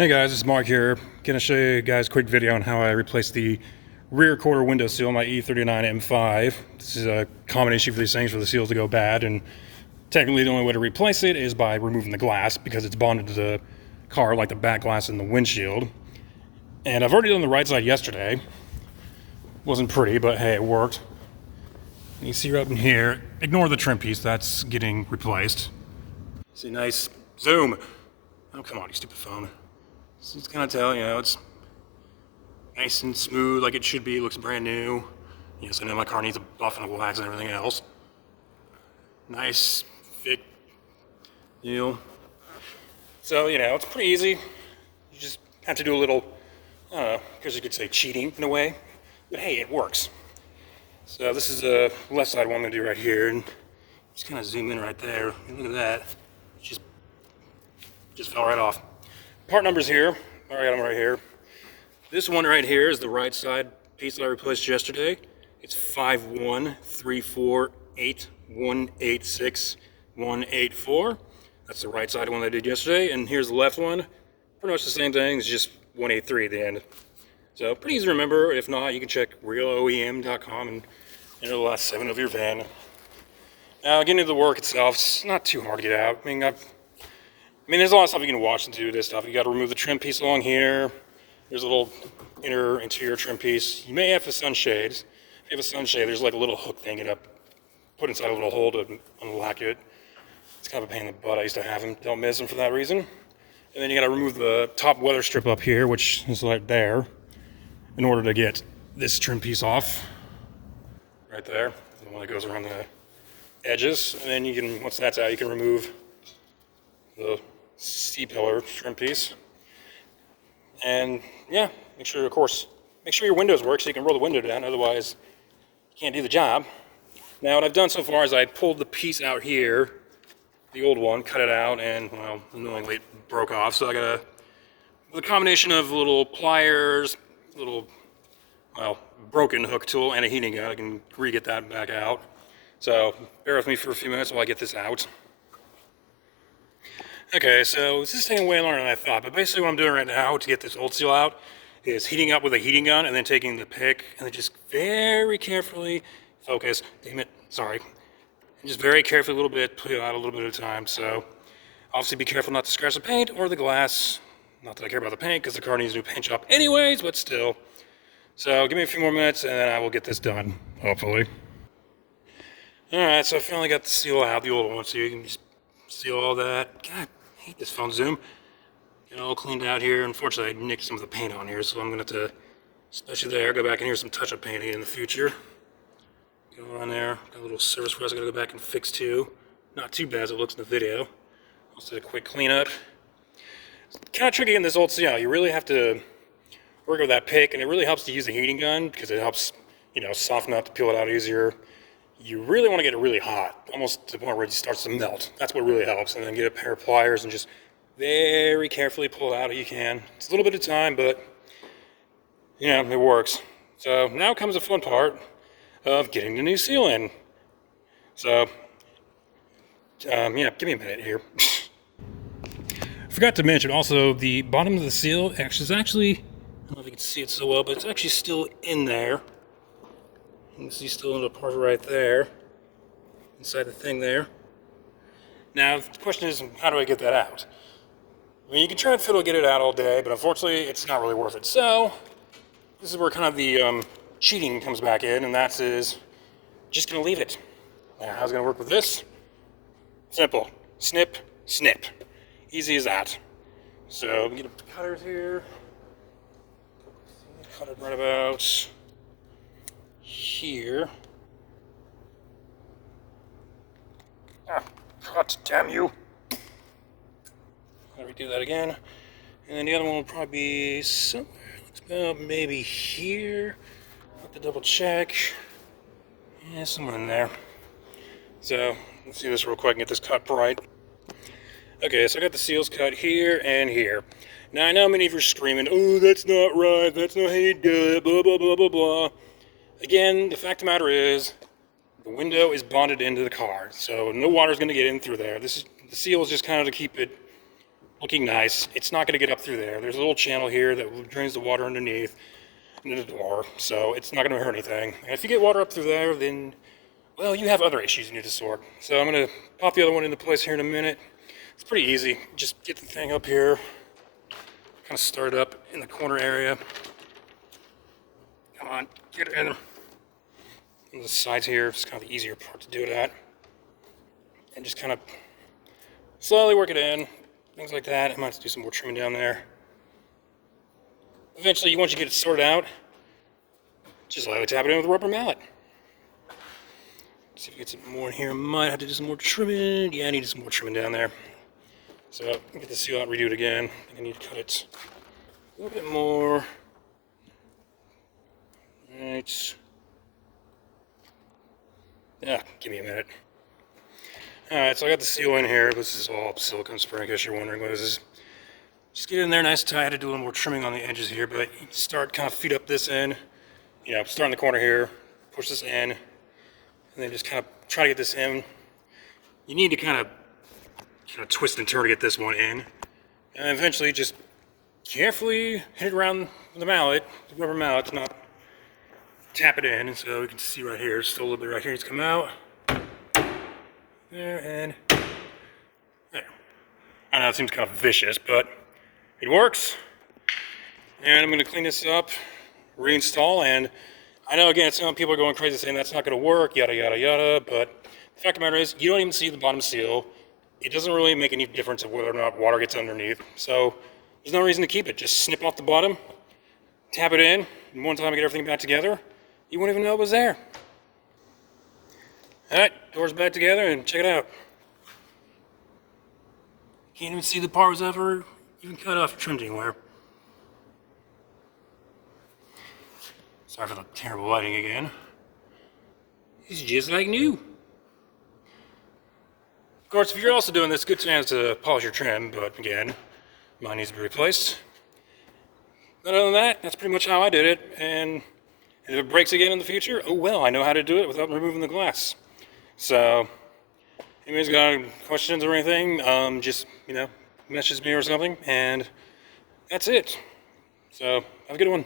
Hey guys, it's Mark here. Gonna show you guys a quick video on how I replaced the rear quarter window seal on my E39 M5. This is a common issue for these things, for the seals to go bad, and technically the only way to replace it is by removing the glass because it's bonded to the car like the back glass in the windshield. And I've already done the right side yesterday. Wasn't pretty, but hey, it worked. And you see right up in here, ignore the trim piece, that's getting replaced. See, nice zoom. Oh, come on, you stupid phone. So it's kind of tell, it's nice and smooth like it should be. It looks brand new. Yes, I know my car needs a buff and a wax and everything else. Nice, thick deal. So, it's pretty easy. You just have to do a little, I don't know, because you could say cheating in a way. But hey, it works. So this is the left side one I'm going to do right here. And just kind of zoom in right there. Look at that. Just fell right off. Part numbers here. I got them right here. This one right here is the right side piece that I replaced yesterday. It's 51348186184. That's the right side one I did yesterday. And here's the left one. Pretty much the same thing. It's just 183 at the end. So pretty easy to remember. If not, you can check realoem.com and enter the last 7 of your VIN. Now, getting into the work itself, it's not too hard to get out. I mean, there's a lot of stuff you can watch and do this stuff. You got to remove the trim piece along here. There's a little interior trim piece. You may have a sunshades. If you have a sunshade, there's like a little hook thing you put inside a little hole to unlock it. It's kind of a pain in the butt. I used to have them. Don't miss them for that reason. And then you got to remove the top weather strip up here, which is right there, in order to get this trim piece off. Right there, the one that goes around the edges. And then you can, once that's out, you can remove the C-pillar trim piece. And yeah, make sure your windows work so you can roll the window down, otherwise you can't do the job. Now what I've done so far is I pulled the piece out here, the old one, cut it out, and well, annoyingly it broke off. So I got with a combination of little pliers, little, broken hook tool, and a heating gun. I can re-get that back out. So bear with me for a few minutes while I get this out. Okay, so this is taking way longer than I thought, but basically what I'm doing right now to get this old seal out is heating up with a heating gun and then taking the pick and then just very carefully focus, and just very carefully a little bit, put it out a little bit at a time. So obviously be careful not to scratch the paint or the glass. Not that I care about the paint because the car needs a new paint job anyways, but still. So give me a few more minutes and then I will get this done, hopefully. Alright, so I finally got the seal out, the old one, so you can just seal all that. God, I hate this phone zoom. Get it all cleaned out here. Unfortunately, I nicked some of the paint on here, so I'm going to have to, especially there, go back in here some touch-up painting in the future. Go on there. Got a little surface for us I got to go back and fix too. Not too bad as it looks in the video. Also did a quick cleanup. It's kind of tricky in this old seal. You really have to work with that pick, and it really helps to use a heating gun because it helps, soften up to peel it out easier. You really want to get it really hot, almost to the point where it starts to melt. That's what really helps. And then get a pair of pliers and just very carefully pull it out if you can. It's a little bit of time, but it works. So now comes the fun part of getting the new seal in. So, give me a minute here. Forgot to mention also the bottom of the seal is actually, I don't know if you can see it so well, but it's actually still in there. You can see still in the part right there, inside the thing there. Now, the question is, how do I get that out? I mean, you can try and fiddle get it out all day, but unfortunately, it's not really worth it. So, this is where kind of the cheating comes back in, and that is just going to leave it. Now, how's it going to work with this? Simple. Snip, snip. Easy as that. So, we get the cutters here. Cut it right about here. God damn you. Let me do that again. And then the other one will probably be somewhere. Looks about maybe here. Have to double check. Yeah, somewhere in there. So let's do this real quick and get this cut right. Okay, so I got the seals cut here and here. Now I know many of you are screaming, oh, that's not right, that's not how you do it, blah, blah, blah, blah, blah. Again, the fact of the matter is, the window is bonded into the car, so no water is going to get in through there. The seal is just kind of to keep it looking nice. It's not going to get up through there. There's a little channel here that drains the water underneath into the door, so it's not going to hurt anything. And if you get water up through there, then, well, you have other issues you need to sort. So I'm going to pop the other one into place here in a minute. It's pretty easy. Just get the thing up here, kind of start it up in the corner area. Come on, get it in. On the sides here, it's kind of the easier part to do it at. And just kind of slowly work it in, things like that. I might have to do some more trimming down there. Eventually, once you get it sorted out, just lightly tap it in with a rubber mallet. See if we get some more in here. Might have to do some more trimming. Yeah, I need some more trimming down there. So get the seal out, redo it again. I think I need to cut it a little bit more. Right. Yeah, give me a minute. Alright, so I got the seal in here. This is all silicone spray, in case you're wondering what this is. Just get it in there nice and tight. I had to do a little more trimming on the edges here, but you start kind of feed up this end. You know, start in the corner here, push this in, and then just kind of try to get this in. You need to kind of twist and turn to get this one in. And eventually just carefully hit it around with the mallet, the rubber mallet, to not tap it in. And so you can see right here, still a little bit right here needs to come out. There and there. I know it seems kind of vicious, but it works. And I'm going to clean this up, reinstall, and I know again some people are going crazy saying that's not going to work, yada yada yada, but the fact of the matter is you don't even see the bottom seal. It doesn't really make any difference of whether or not water gets underneath, so there's no reason to keep it. Just snip off the bottom, tap it in, and one time I get everything back together, you won't even know it was there. Alright, doors back together and check it out. Can't even see the part was ever even cut off or trimmed anywhere. Sorry for the terrible lighting again. It's just like new. Of course, if you're also doing this, good chance to polish your trim, but again, mine needs to be replaced. But other than that, that's pretty much how I did it, and if it breaks again in the future, oh well, I know how to do it without removing the glass. So, anybody's got questions or anything, just, message me or something, and that's it. So, have a good one.